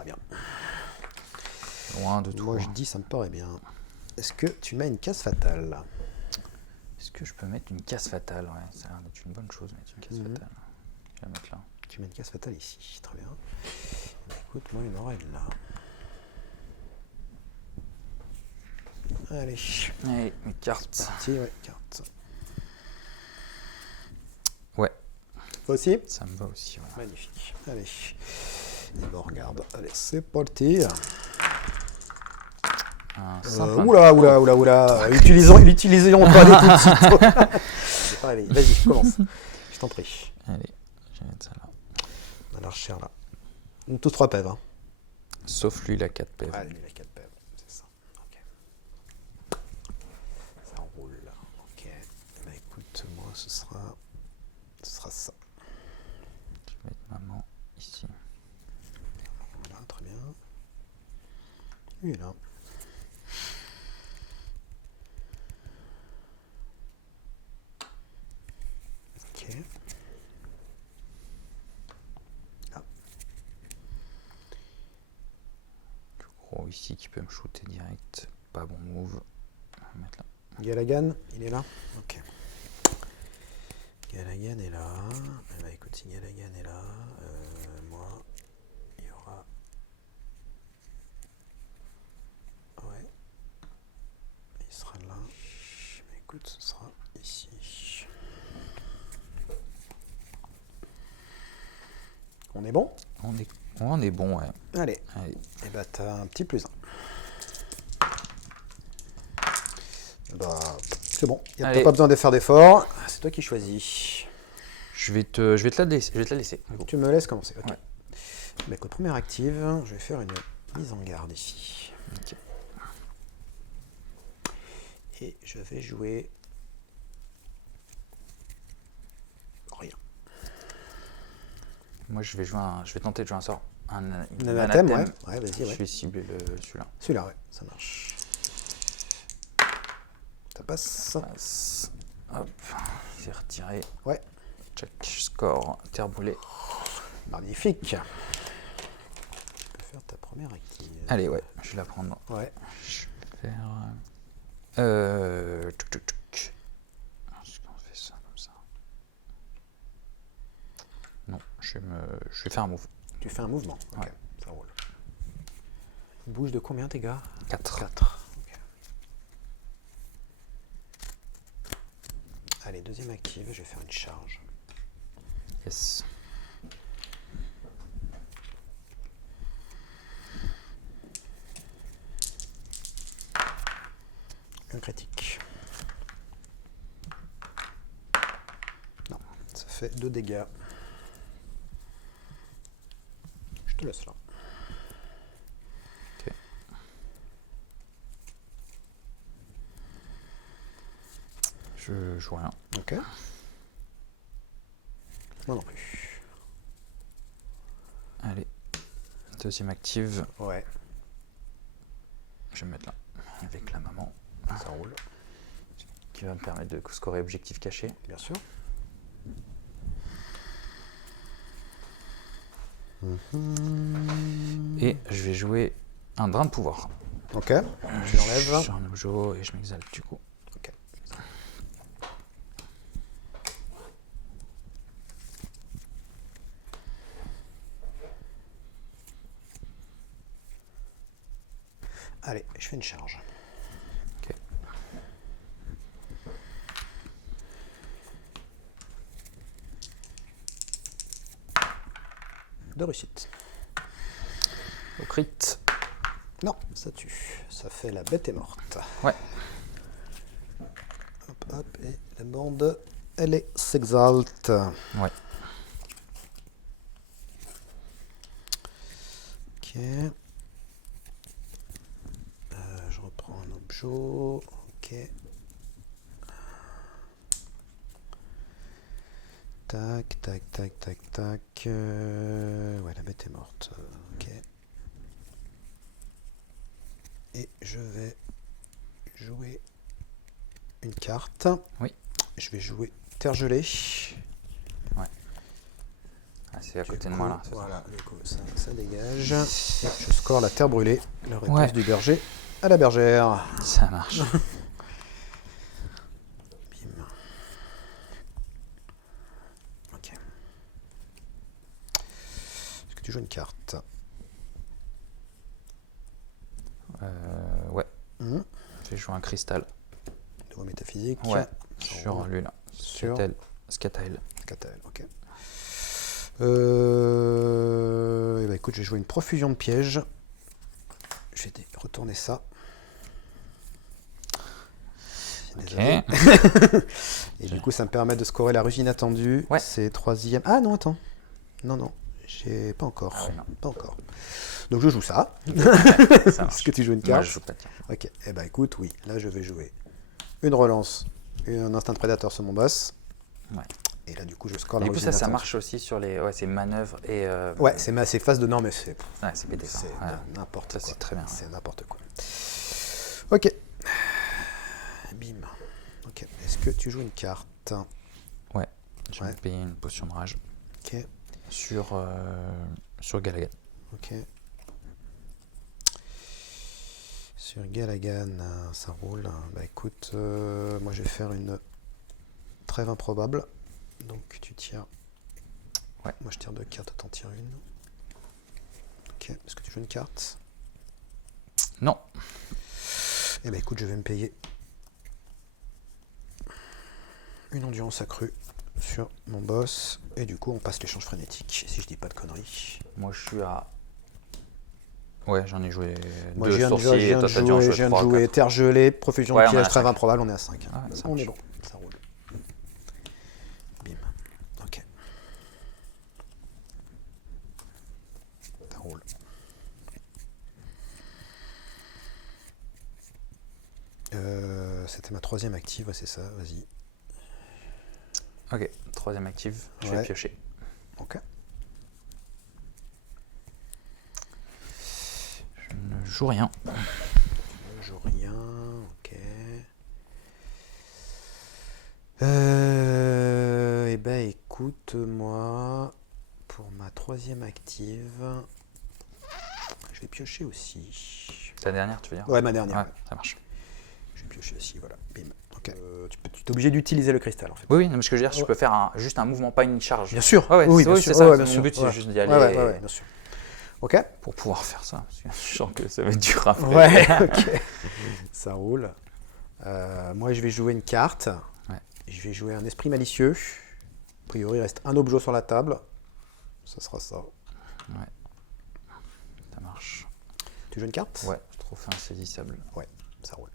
paraît bien. Loin de tout. Moi, je dis ça me paraît bien. Est-ce que tu mets une case fatale? Est-ce que je peux mettre une case fatale? Ouais, ça a l'air d'être une bonne chose, mettre une case fatale. Je vais la mettre là. Tu mets une case fatale ici. Très bien. Bah, écoute, moi, il y en aura une là. Allez. Allez, une carte. Parti, ouais, carte. Ouais, Toi aussi? ça me va aussi. Voilà. Magnifique. Allez. Et ben, on regarde. Allez, c'est parti. Un simple. Oula. Utilisons pas les tout de suite. J'ai pas réveillé. Vas-y, commence. Je t'en prie. Allez, je vais mettre ça là. On a l'archère là. Donc, tous 3 pèves. Hein. Sauf lui, il a 4 PV. Ah, lui, il a 4 pèves. C'est ça. Ok. Ça roule là. Ok. Bah écoute, moi, ce sera ça. Je vais mettre maman ici. Voilà, très bien. Lui, là. Ok. Là. Gros ici qui peut me shooter direct. Pas bon move. On va mettre là. Galagan, il est là? Ok. Galagan est là. Eh ben, écoute, si Galagan est là, moi, il y aura... Ouais. Il sera là. Mais écoute, ce sera ici. On est bon? On est bon, ouais. Allez. Allez. Et bah, t'as un petit plus 1. Bah, c'est bon. T'as pas besoin de faire d'effort. C'est toi qui choisis. Je vais te la laisser. Tu me laisses commencer. Ok. Ouais. Bah, écoute, première active, je vais faire une mise en garde ici. Ok. Et je vais jouer rien. Moi, je vais tenter de jouer un sort. Un anathème, ouais. Ouais, vas-y, Je ouais. vais cibler celui-là. Celui-là, ouais, ça marche. Ça passe. Hop, c'est retiré. Ouais. Check, score, terre brûlée. Magnifique. Tu peux faire ta première active. Allez, ouais, je vais la prendre. Ouais. Je vais faire... Tuc. Est-ce qu'on fait ça comme ça? Non, je vais faire un move. Tu fais un mouvement. Ok, Ouais. ça roule. Bouge de combien, tes gars? 4. 4. Ok. Allez, deuxième active, je vais faire une charge. Yes. Un critique. Non, ça fait 2 dégâts. Je te laisse là. Ok. Je joue rien. Ok. Moi non plus. Allez, deuxième active. Ouais, Je vais me mettre là, avec la maman, ça roule. qui va me permettre de scorer objectif caché. Bien sûr. Et je vais jouer un drain de pouvoir. Ok, je l'enlève. Sur un objo et je m'exalte du coup. Ok. Allez, je fais une charge. Ok. De réussite. Au crit. Non, ça tue. Ça fait la bête est morte. Ouais. Hop, et la bande, elle s'exalte. Ouais. Ok. Je reprends un objet. Ok. Tac. Ouais, la bête est morte. Ok. Et je vais jouer une carte. Oui. Je vais jouer terre gelée. Ouais. C'est à Du côté de coup, moi là. c'est ça. Voilà, du coup, ça dégage. Et je score la terre brûlée. La réponse Ouais. du berger à la bergère. Ça marche. Bim. Ok. Est-ce que tu joues une carte? Ouais. Mhm. Je vais jouer un cristal. De voix métaphysique. Ouais. Sur lui là. Sur Scatael. Catal, ok. Eh ben, écoute, je vais jouer une profusion de pièges. Je vais retourner ça. Ok. Désolé. Et du coup, ça me permet de scorer la ruse inattendue. Ouais. C'est troisième. Ah non, attends. Non. J'ai pas encore. Ah ouais, non. Pas encore. Donc je joue ça. Ça Est-ce marche. que tu joues une Moi carte? je joue pas de carte. Ok. Eh ben écoute, oui. Là, je vais jouer une relance, un instinct de prédateur sur mon boss. Ouais. Et là, du coup, je score la Du coup ruse ça inattendue. marche aussi sur les ces manœuvres et Ouais, c'est phase de non, mais c'est c'est pété ça. Ouais. n'importe Ça, quoi. c'est très bien, ouais. C'est n'importe quoi. Ok. Bim. Ok. Est-ce que tu joues une carte? Ouais. Je vais Ouais. me payer une potion de rage Ok. sur Galagan. Ok. Sur Galagan, ça roule. Bah écoute, moi je vais faire une trêve improbable. Donc tu tires. Ouais. Moi je tire 2 cartes, t'en tires une. Ok. Est-ce que tu joues une carte? Non. Eh ben écoute, je vais me payer une endurance accrue sur mon boss. Et du coup, on passe l'échange frénétique, si je dis pas de conneries. Moi je suis à. Ouais, j'en ai joué Moi, deux je viens de sourciers et toi t'as dû en jouer, jouer 3 jouer terre gelée, profusion Ouais, de on est à pièges, trêve 5. improbable, on est à 5. Ouais, ça On est marche. bon, ça roule. Bim. Ok. Ça roule. C'était ma troisième active, ouais, c'est ça, vas-y. Ok, troisième active, je Ouais. vais piocher. Ok. Je ne joue rien. Je joue rien, ok. Eh ben écoute, moi, pour ma troisième active, je vais piocher aussi. Ta dernière, tu veux dire? Ouais, ma dernière. Ouais, Ouais. ça marche. Je vais piocher aussi, voilà. Bim. Ok. Tu es obligé d'utiliser le cristal en fait. Oui, oui, non, mais ce que je veux dire, je Ouais. peux faire juste un mouvement, pas une charge. Bien sûr. Ouais, ouais, oui, c'est bien oui, sûr. c'est ça. Ouais, bien Mon sûr. but, c'est Ouais. juste d'y aller Ouais, bien sûr. Ok. pour pouvoir faire ça. Parce que je sens que ça va être dur après. Ouais, ok. Ça roule. Moi, je vais jouer une carte. Ouais. Je vais jouer un esprit malicieux. A priori, il reste un objet sur la table. Ça sera ça. Ouais. Ça marche. Tu joues une carte? Ouais, trophée insaisissable. Ouais, ça roule.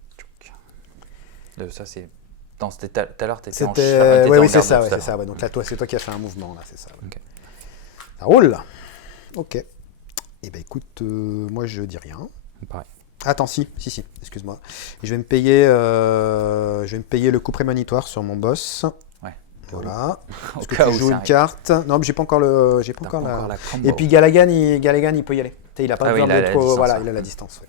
Ça, c'est. Tout à l'heure, t'étais en C'était. Oui, en c'est garde ça, tout ouais, à c'est l'heure. ça. Ouais. Donc là, c'est toi qui as fait un mouvement, là, c'est ça. Ouais. Ok. Ça roule. Ok. Eh ben écoute, moi je dis rien. Pareil. Attends, si, excuse-moi. Je vais me payer le coup prémonitoire sur mon boss. Ouais. Voilà. Au Est-ce que cas tu où joues ça une arrive. carte? Non, mais j'ai pas encore le, j'ai pas T'as encore pas la. encore la combo. Et puis Galagan, il peut y aller. Tu sais, il a pas Ah oui, besoin il a de la trop. distance, Voilà, ouais. il a la distance.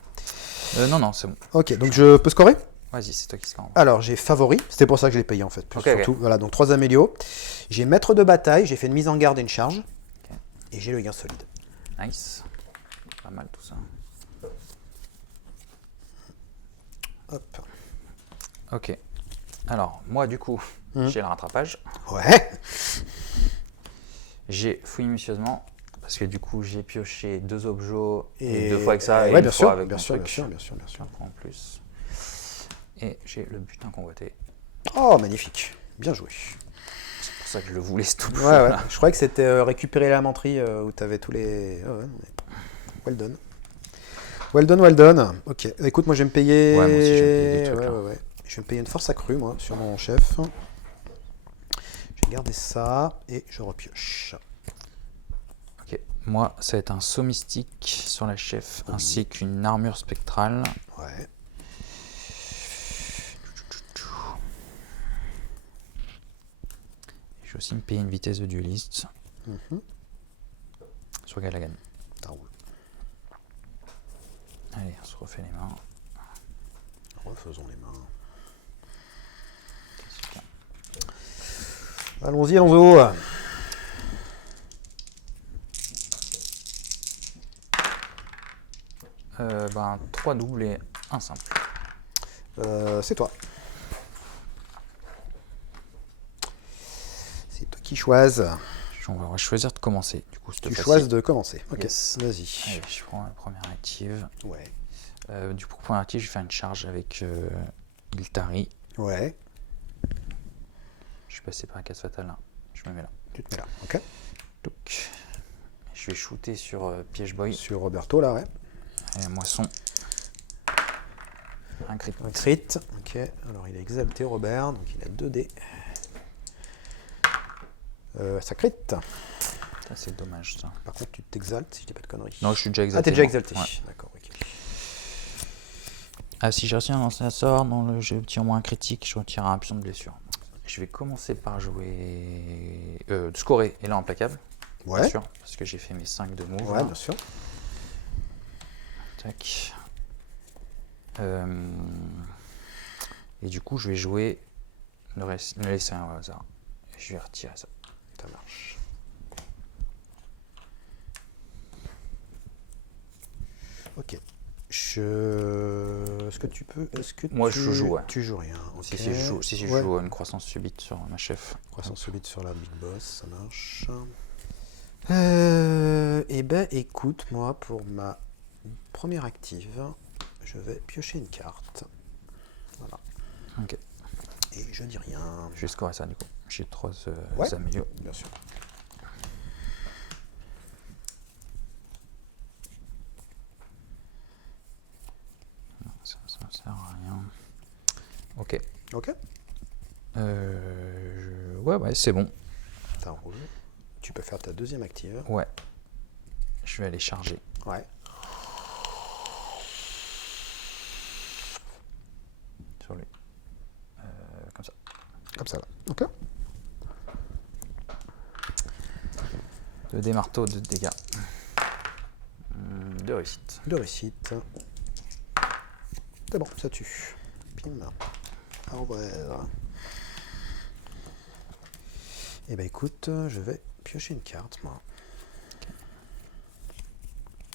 Ouais. Non, c'est bon. Ok, donc je peux scorer? Vas-y, c'est toi qui score. Alors, j'ai favori, c'était pour ça que je l'ai payé en fait. Plus Ok, surtout. ok. Voilà, donc 3 amélios. J'ai maître de bataille, j'ai fait une mise en garde et une charge. Ok. Et j'ai le gain solide. Nice. Pas mal tout ça. Hop. Ok. Alors, moi, du coup, j'ai le rattrapage. Ouais. J'ai fouillé minutieusement. Parce que du coup, j'ai pioché 2 objets et 2 fois avec et ça. Et ouais, une bien fois sûr, avec bien mon sûr, bien truc. sûr, bien sûr, bien sûr. Un point en plus. Et j'ai le butin convoité. Oh, magnifique. Bien joué. C'est pour ça que je le voulais ce tout. Ouais, ouais. Je croyais que c'était récupérer la menterie où tu avais tous les. Oh, ouais, well done. Well done, well done. Ok. Écoute, moi je vais me payer. Ouais, moi aussi, je vais me payer des trucs, Ouais, là. ouais, ouais. Je vais me payer une force accrue, moi, sur mon chef. Je vais garder ça et je repioche. Ok. Moi, ça va être un saut mystique sur la chef ainsi qu'une armure spectrale. Ouais. Je vais aussi me payer une vitesse de dueliste Mhm. sur Galagan. Ça roule. Allez, on se refait les mains. Refaisons les mains. Super. Allons-y, allons-y. Ben, 3 doubles et un simple. C'est toi. C'est toi qui choisis. On va choisir de commencer. Du coup, Tu choisis de commencer. Ok, Yes. vas-y. Allez, je prends la première active. Ouais. Du coup, première active, je vais faire une charge avec Iltari. Ouais, Je suis passé par la case fatale là. Je me mets là. tu te mets là. Ok. Donc, je vais shooter sur Piège Boy. Sur Roberto, là, ouais. Et moisson. Un crit. Un crit. Ok, alors il est exalté, Robert, donc il a 2 dés. Ça crit. Ça, c'est dommage, ça. Par contre, tu t'exaltes si je dis pas de conneries. Non, je suis déjà Ah, exalté. t'es déjà moi. exalté. Ouais. D'accord, ok. Ah, si je retiens un lancé à sort, dans le jeu obtient au moins un critique, je retire un pion de blessure. Je vais commencer par jouer. De scorer et là implacable. Ouais. Bien sûr, parce que j'ai fait mes 5 de move. Ouais, là. bien sûr. Tac. Et du coup, je vais jouer le laisser un au hasard. Et je vais retirer ça. Ça marche. Ok. Est-ce que tu peux. Moi, je joue, ouais. Tu joues rien. Ok. Si je Ouais. joue à une croissance subite sur ma chef. Croissance subite sur la Big Boss, ça marche. Eh ben, écoute, moi, pour ma première active, je vais piocher une carte. Voilà. Ok. Et je dis rien. Je vais scorer ça du coup. J'ai 3 Ouais. amélios. Bien sûr. Ça sert à rien. Ok. Ok. Ouais, c'est bon. Ça roule. Tu peux faire ta deuxième active. Ouais. Je vais aller charger. Ouais. Sur lui. Comme ça. Comme ça, là. Ok. 2 dés marteaux, 2 dégâts. 2 réussites. De réussite. C'est bon, ça tue. Pim. Ah ouais. Eh ben écoute, je vais piocher une carte, moi.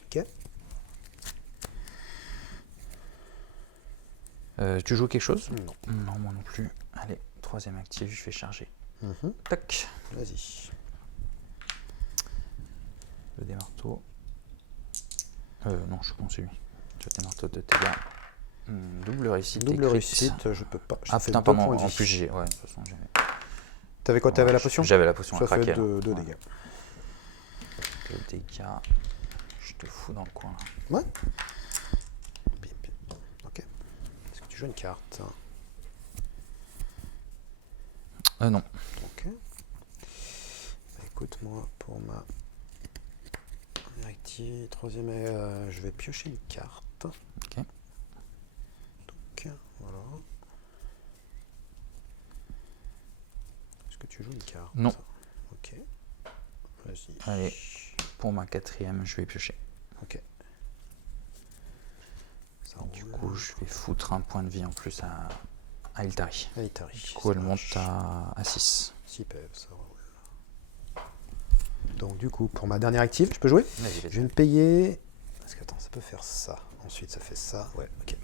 Ok. Tu joues quelque chose? Non. Non, moi non plus. Allez, troisième active, je vais charger. Tac. Vas-y. 2 dés marteaux. Non, je prends celui. 2 dés marteaux, 2 dégâts. Double réussite. Double et crit. réussite, je peux pas. Ah putain, pardon, en plus j'ai. Ouais, de toute façon, j'avais. T'avais quoi? T'avais la potion? J'avais la potion à Ça fait craquer. 2 là. dégâts. 2 dégâts. Je te fous dans le coin. Là. Ouais. Bim, bim. Ok. Est-ce que tu joues une carte? Non. Ok. Bah, écoute, moi, pour ma première active, troisième, je vais piocher une carte. Ok. Donc, voilà. Est-ce que tu joues une carte? Non. Ok. Vas-y. Allez, pour ma quatrième, je vais piocher. Ok. Ça Du roule. coup, je vais foutre un point de vie en plus à Iltari. Allez, Tari. Du coup, elle monte à 6. 6 PF, ça roule. Donc, du coup, pour ma dernière active, je peux jouer? Vas-y, Je vais me payer. Parce que attends, ça peut faire ça. Ensuite, ça fait ça. Ouais, ok.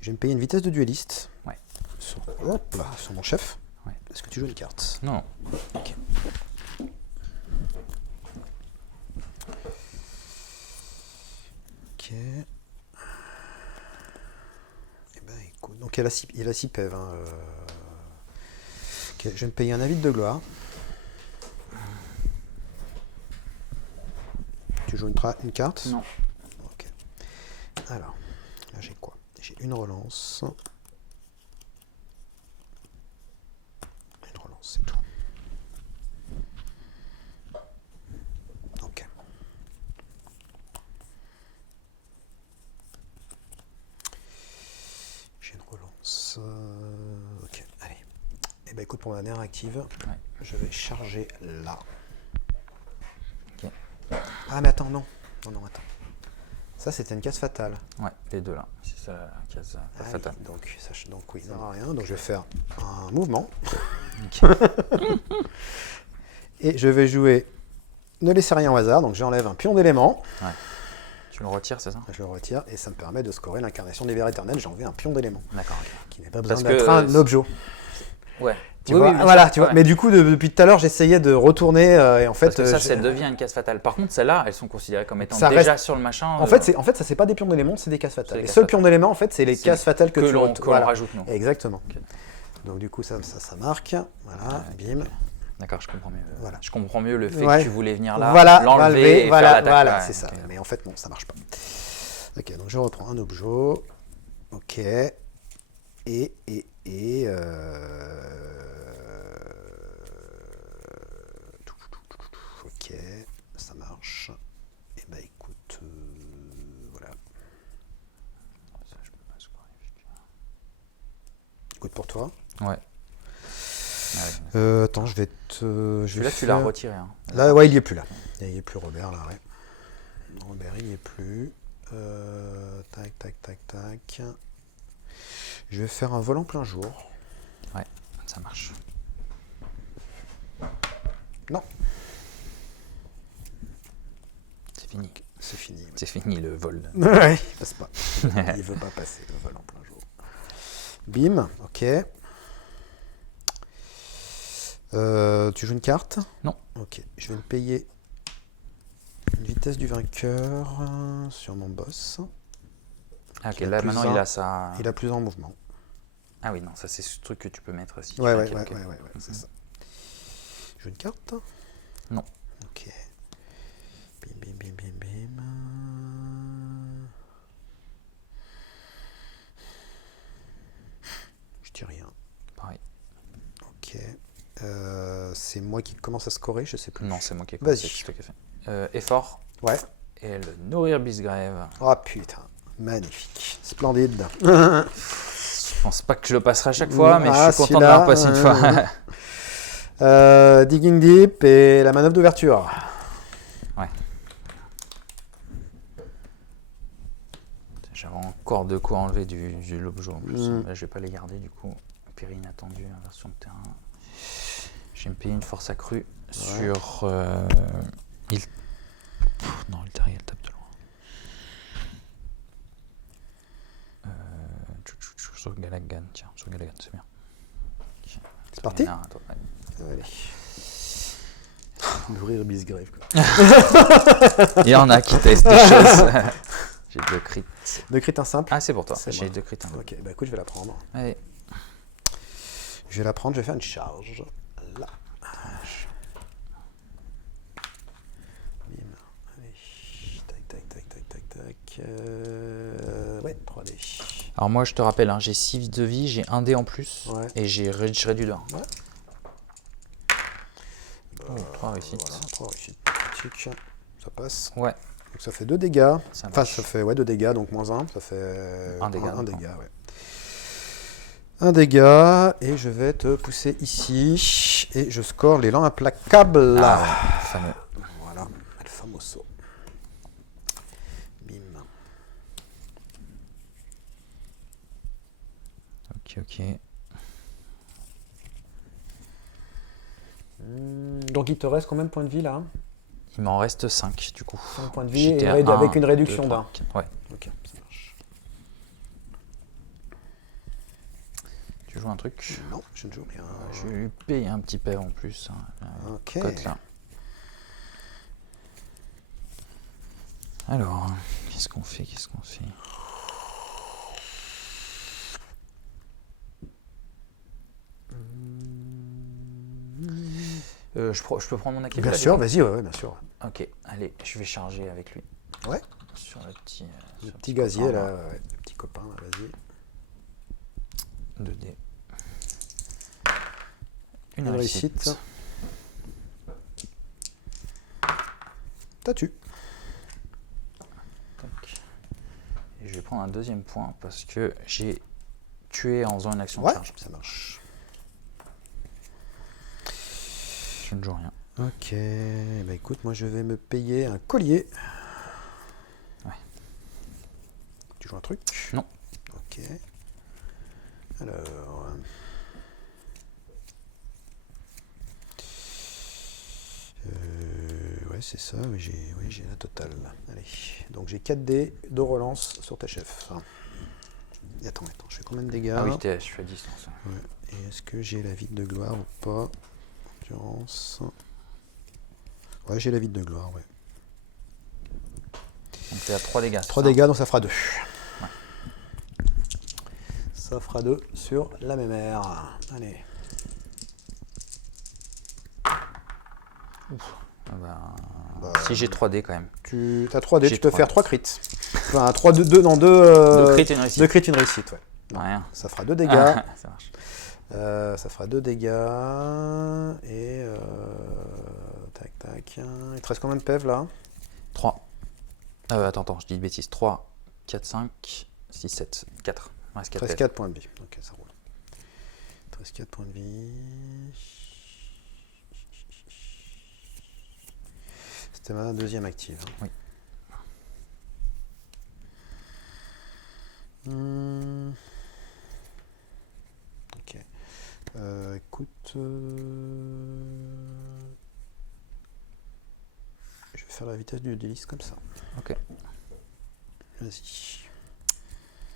Je vais me payer une vitesse de dueliste. Ouais. Hop là, sur mon chef. Ouais. Est-ce que tu joues une carte? Non. Ok. Ok. Eh ben, écoute. Donc, il a 6 PV. Hein, ok, je vais me payer un avis de gloire. Tu joues une carte? Non. Ok. Alors, là j'ai quoi? J'ai une relance. Une relance, c'est tout. Ok. J'ai une relance. Ok, allez. Et ben écoute, pour ma dernière active, Ouais. je vais charger là. Ok. Ah mais attends, non. Non, attends. Ça c'était une case fatale. Ouais, les deux là. C'est ça la case Ah oui, fatale. donc oui, ça sert à rien. Donc je vais faire un mouvement. Ok. Et je vais jouer ne laissez rien au hasard. Donc j'enlève un pion d'élément. Tu le retires, c'est ça? Je le retire et ça me permet de scorer l'incarnation de l'hiver éternel. J'ai enlevé un pion d'élément D'accord, ok. qui n'est pas besoin Parce d'être que, un objet. Ouais. Tu Oui, vois, oui, bien voilà, sûr, tu vois. ouais. Mais du coup, depuis tout à l'heure, j'essayais de retourner et en fait. Parce que ça devient une case fatale. Par contre, celles-là, elles sont considérées comme étant Ça déjà reste- sur le machin. En fait, ça c'est pas des pions d'éléments, c'est des cases fatales. des Les cases seuls fatales. pions d'éléments, en fait, c'est les C'est cases fatales que tu l'on voilà. rajoute, nous. Exactement. Ok. Donc du coup, ça marque. Voilà, bim. D'accord, je comprends mieux. Voilà. Je comprends mieux le fait Ouais. que tu voulais venir là, Voilà, l'enlever et voilà, faire l'attaque. voilà, Ouais, c'est ça. ok. Mais en fait, non, ça marche pas. Ok, donc je reprends un objet. Ok. Ok, ça marche. Et bah écoute, voilà. Ça, je peux pas scorer, Écoute pour toi. Ouais. Ah ouais. Attends, je vais te. Celui-là, tu l'as retiré. Hein. Là, ouais, il y est plus là. Il y est plus Robert là, ouais. Robert, il y est plus. Tac, tac, tac, tac. Je vais faire un vol en plein jour. Ouais, ça marche. Non, C'est fini. c'est fini. C'est fini le vol. Ouais, il passe pas. Il veut pas passer le vol en plein jour. Bim, ok. Tu joues une carte? Non. Ok, je vais me payer une vitesse du vainqueur sur mon boss. Ah, ok, Il a là plus maintenant un. il a sa. Il a plus en mouvement. Ah oui, non, ça c'est ce truc que tu peux mettre si tu Ouais, fais un ouais, kill, ouais, ok. ouais, c'est ça. Je joue une carte? Non. Ok. Bim, bim, bim, bim, bim. Je dis rien. Pareil. Ok. C'est moi qui commence à scorer, je sais plus. Non, c'est moi qui ai Vas-y. commencé, c'est toi qui as fait. Effort Ouais. et le nourrir Bisgrève. Oh putain, magnifique. Splendide. Je pense pas que je le passerai à chaque fois, mais Ah, je suis content de l'avoir passé une fois. Digging Deep et la manœuvre d'ouverture. Ouais. J'avais encore de quoi enlever du l'objet en plus. Là, je vais pas les garder du coup. Péril inattendu, inversion de terrain. Je vais me payer une force accrue sur. Il... non, le terrier, elle tape de loin. Sur Galagan, tiens, sur Galagan, c'est bien. C'est parti. Non, attends, ouais. Allez. Nourrir Bisgrave, quoi. Il y en a qui testent des choses. J'ai 2 crits. Deux crits un simple. Ah, c'est pour toi. C'est J'ai moi. 2 crits. Ok, bah écoute, je vais la prendre. Allez. Je vais la prendre, je vais faire une charge. Là. Bim. Allez. Tac, tac, tac, tac, tac, tac. Ouais, 3D. Alors moi, je te rappelle, hein, j'ai 6 de vie, j'ai 1 dé en plus, Ouais. et j'ai réduit de 1. Ouais. 3 réussites. Voilà, 3 réussites. Tic. Ça passe. Ouais, Donc ça fait 2 dégâts. ça Enfin, marche. ça fait 2 dégâts, donc moins 1. Ça fait Un dégât, un donc. dégât, ouais. Un dégât, et je vais te pousser ici. Et je score l'élan implacable. Ah, fameux. Voilà, el famoso. Bim. Ok. Donc il te reste combien de points de vie là? Il m'en reste 5 du coup. 5 points de vie J'étais et à avec 1, une réduction 2, 3, d'un. 4. Ouais. Ok, ça marche. Tu joues un truc. Non, je ne joue rien. Je vais lui payer un petit peu en plus. Hein, Ok. cote là. Alors, qu'est-ce qu'on fait? Je peux prendre mon acquis? Bien sûr, vas-y, ouais, bien sûr. Ok, allez, je vais charger avec lui. Ouais. Sur le petit, Le petit gazier copain, là, ouais, le petit copain là, vas-y. 2D. Une réussite. T'as tué. Tac. Et je vais prendre un deuxième point parce que j'ai tué en faisant une action de Ouais, charge. ça marche. Je ne joue rien. Ok, bah écoute, moi je vais me payer un collier. Ouais. Tu joues un truc? Non. Ok. Alors. Ouais, Ouais, c'est ça, oui, j'ai la totale. Allez, donc j'ai 4 dés de relance sur ta chef. Et attends, je fais combien de dégâts? Ah oui, je suis à distance. Ouais. Et est-ce que j'ai la vide de gloire ou pas? Endurance. Ouais, j'ai la vide de gloire, ouais. Donc c'est à 3 dégâts. 3 dégâts, donc ça fera 2. Ouais. Ça fera 2 sur la même aire. Allez. Si j'ai 3 dés quand même. Tu as 3 dés, J'ai tu peux 3 faire dés. 3 crits. Enfin, 3, 2, non, 2 crits et une réussite. 2 crits et une réussite, ouais. Rien. Ça fera 2 dégâts. Ça marche. Ça fera 2 dégâts. Et. Tac, tac. Il te reste combien de PEV là? 3. Attends, je dis de bêtises. 3, 4, 5, 6, 7, 4. Il reste 4. 4 points de vie. Ok, ça roule. 4 points de vie. C'était ma deuxième active. Oui. Ok. Écoute. Je vais faire la vitesse du lys comme ça. Ok. Vas-y.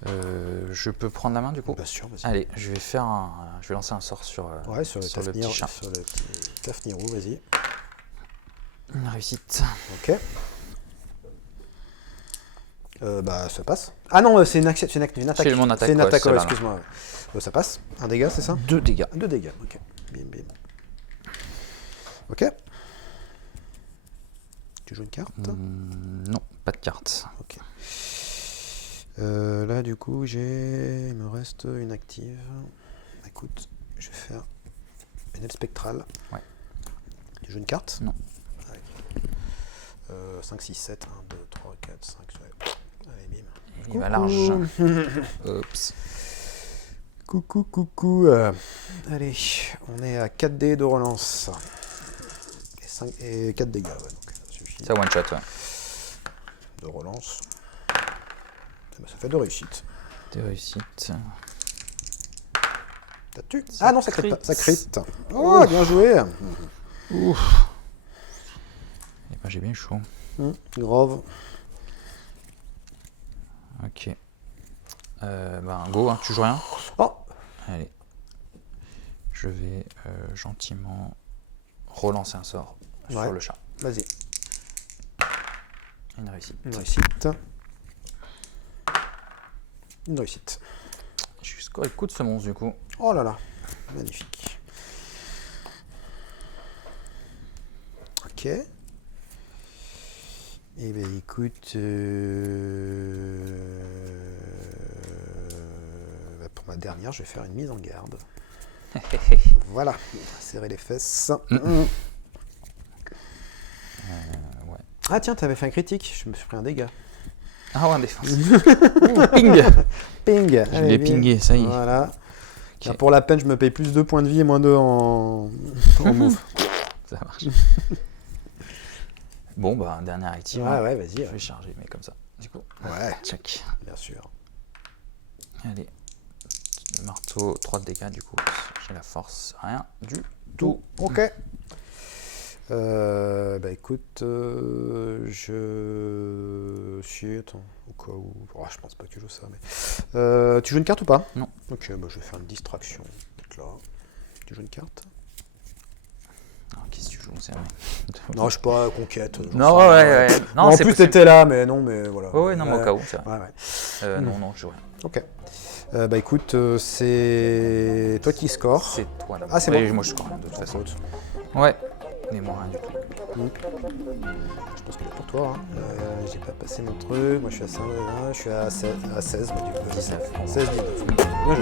Je peux prendre la main du coup? Bien sûr, vas-y. Allez, je vais lancer un sort sur, sur le petit chat. Sur le petit Tafnirou, vas-y. Une réussite. Ok. Ça passe. Ah non, c'est une attaque. C'est mon attaque. C'est une attaque, celle-là, excuse-moi. Ça passe. Un dégât, c'est ça? 2 dégâts. 2 dégâts, ok. Bim, bim. Ok. Tu joues une carte? Non, pas de carte. Ok. Là, du coup, il me reste une active. Écoute, je vais faire une aile spectrale. Ouais. Tu joues une carte? Non. Allez. 5, 6, 7, 1, 2, 3, 4, 5, 7. Allez, bim. Il va large. Oups. Coucou. Allez, on est à 4 dés de relance. Et 4 dégâts, ouais, donc ça suffit. Ça one shot, ouais. De relance. Ça fait 2 réussites. 2 réussites. T'as tué? Ça Ah non, ça crit pas. Ça crit. Oh, Ouf. bien joué. Ouf. Et ben j'ai bien chaud. Grave. Ok. Go, hein, tu joues rien? Oh. Allez. Je vais gentiment relancer un sort sur le chat. Vas-y. Une réussite. Une réussite. Une réussite. Jusqu'au coup de semonce du coup. Oh là là. Magnifique. Ok. Eh bien écoute, pour ma dernière, je vais faire une mise en garde. Voilà, serrer les fesses. Ouais. Ah tiens, t'avais fait un critique, je me suis pris un dégât. Ah ouais, en défense. Ping. Ping. Je l'ai pingé, ça y est. Voilà. Okay. Là, pour la peine, je me paye plus 2 points de vie et moins 2 en move. Ça marche. Bon, dernière active. Ouais, vas-y. Je vais charger, mais comme ça. Du coup, ouais, check. Bien sûr. Allez. Le marteau, 3 de dégâts, du coup. J'ai la force. Rien du tout. Ok. Écoute, je suis... Attends, au cas où... Oh, je pense pas que tu joues ça, mais... tu joues une carte ou pas? Non. Ok, je vais faire une distraction. Peut-être là. Tu joues une carte? Qu'est-ce que tu joues? Non, je sais pas, conquête. Non, ouais. Non, en plus, t'étais là, mais non, mais voilà. Ouais, non, mais au cas où, c'est vrai. Ouais. Non, je joue rien. Ok. Écoute, c'est toi qui score. C'est toi là. Ah, c'est moi. bon. Moi, je score rien de toute façon. Ouais. Mais moi, rien du tout. Je pense que c'est pour toi. Hein. J'ai pas passé mon truc. Moi, je suis à 5, je suis à 16. Du coup, 19. 16, 19. Bon,